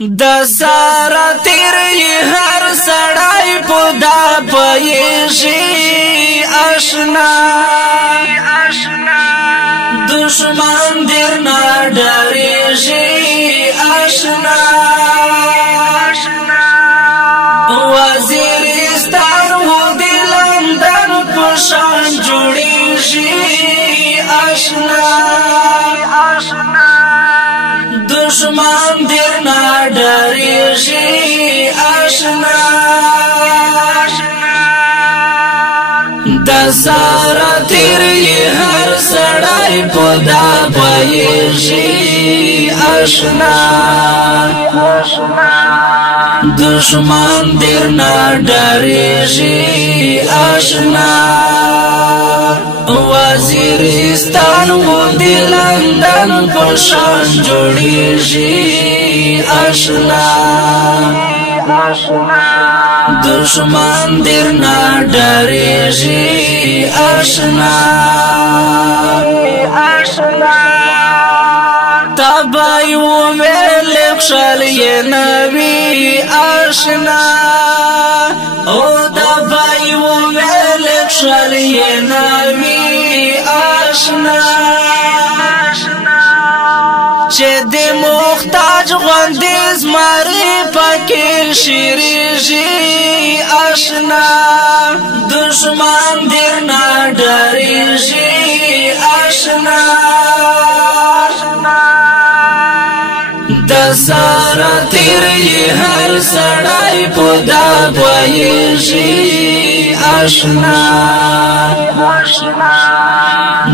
د سارا تیر هر سړی پودا پېږي آشنا دشمن دیر نه ډارېږي آشنا وزیرستان و د لندن په شان جوړېږي آشنا دشمن دیر نه ډارېږي آشنا د سارا تیر هر سړی پودا پېږي آشنا دشمن دیر نه ډارېږي آشنا وزیرستان و د لندن په شان جوړېږي آشنا دشمن دیر نه ډارېږي آشنا تبای و ویل خشل یې نبی آشنا او تبای و ویل خشل یې نبی آشنا چې د محتاج غوندې زمری پکې شیریږي آشنا دشمن دیر نه ډارېږي آشنا د سارا تیر هر سړی پودا پېږي آشنا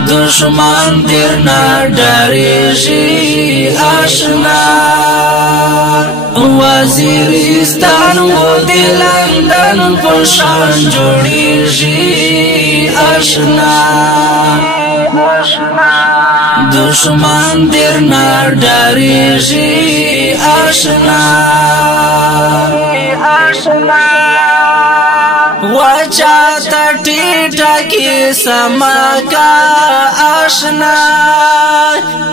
دشمن دیر نه ډارېږي آشنا وزیرستان و د لندن په شان جوړېږي آشنا دشمن دیر نه ډارېږي آشنا وچا ټیټه کې سمکا آشنا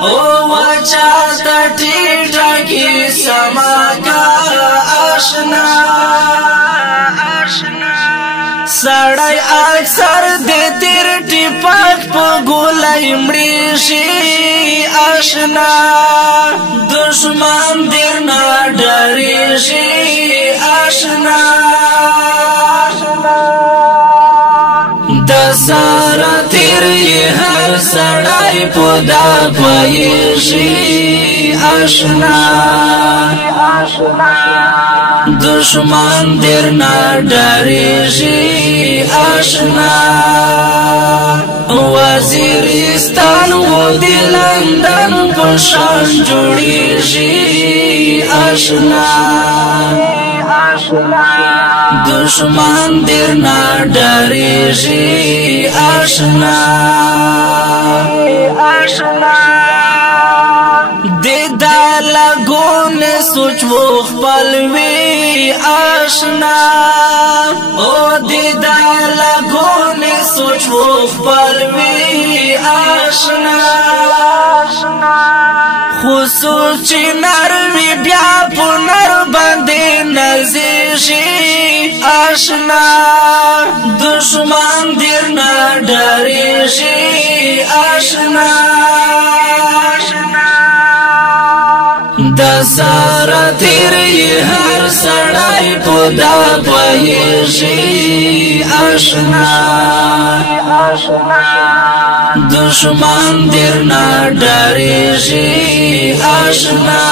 او وچا ټیټه کې سمکا آشنا سړی اکثر د تیر ټیپک په ګولۍ مړېږي آشنا دشمن دیر نه ډارېږي آشنا د سارا تیر هر سړی پودا پېږي آشنا دشمن دیر نه ډارېږي آشنا وزیرستان و د لندن په شان جوړېږي آشنا دشمن دیر نه ډارېږي آشنا د لګون سوچ و خپل وی آشنا او د لګون سوچ و خپل وی آشنا خصوص چې نروي بیا په نر باندې نازېږي آشنا دشمن دیر نه ډارېږي آشنا د سارا تیر هر سړی پودا پېږي آشنا دشمن دیر نه ډارېږي آشنا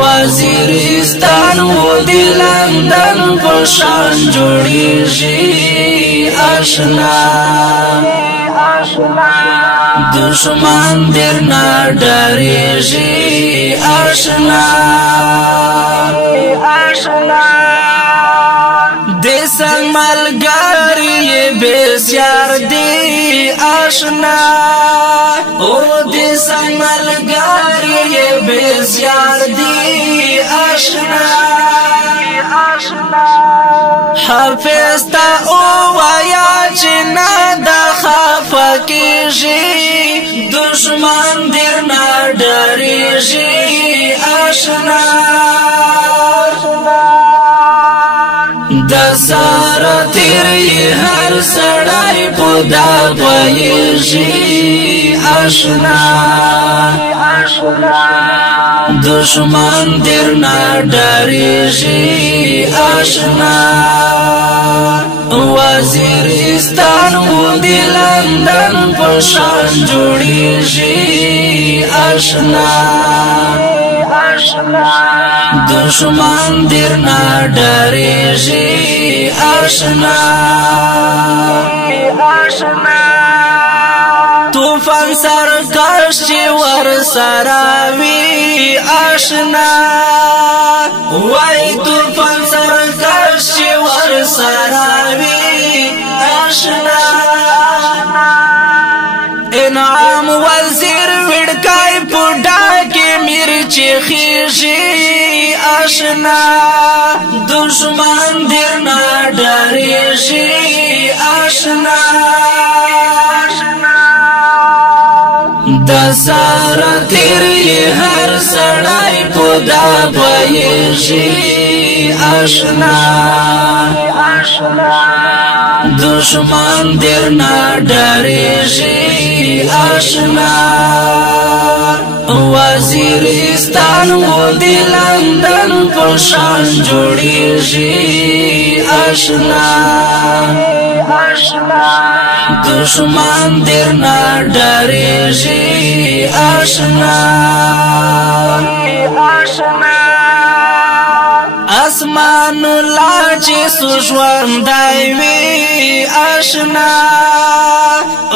وزیرستان و د لندن په شان جوړېږي آشنا دشمن دیر نه ډارېږي آشنا د څنګ ملګری یې بسیار دی آشنا او د څنګ ملګری یې بسیار دی آشنا حافظ تا او وایا چې نه د خفه کېږي دشمن دیر نه ډریږي آشنا د سار تیری هر سړی پودا پوهیږي آشنا دشمن درنا ډریږي آشنا وزیرستان و دی لندن پشان جوړیږي آشنا دشمن درنا ډریږي آشنا طوفان سرکش چې ور سره وي آشنا وای طوفان سرکش چې ور سره وي آشنا انعام وزیر وړکای پډا کې مرچی خېږي آشنا دشمن درنا ډریږي آشنا د سار تیری هر سړی پودا پوهیږي آشنا دشمن درنا ډریږي آشنا وزیرستان و دی لندن پشان جوړیږي آشنا دشمن درنا ډریږي آشنا اسمان لا چې سوژوندای وي آشنا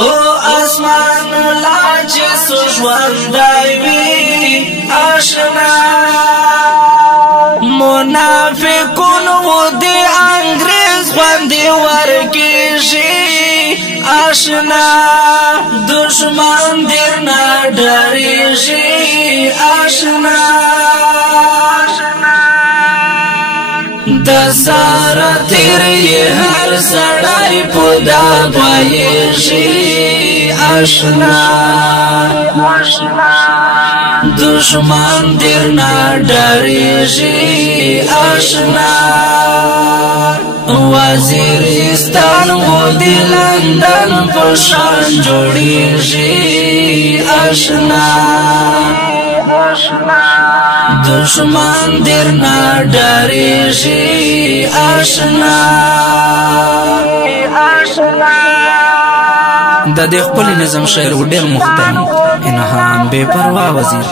او اسمان لا چې سوژوندای وي آشنا منافقون و دی انګريز باندې ورکیږي آشنا دشمن درنا ډریږي آشنا د سار تیری هر سړی پودا پوهیږي آشنا دشمن درنا ډریږي آشنا وزیرستان و دی لندن پشان جوړیږي آشنا دشمن درنا ډریږي آشنا د دې خپل نظم شعر و ډېر محترم انعام بے پروا وزیر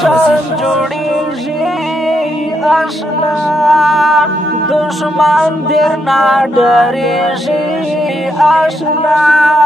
دشمن درنا ډریږي آشنا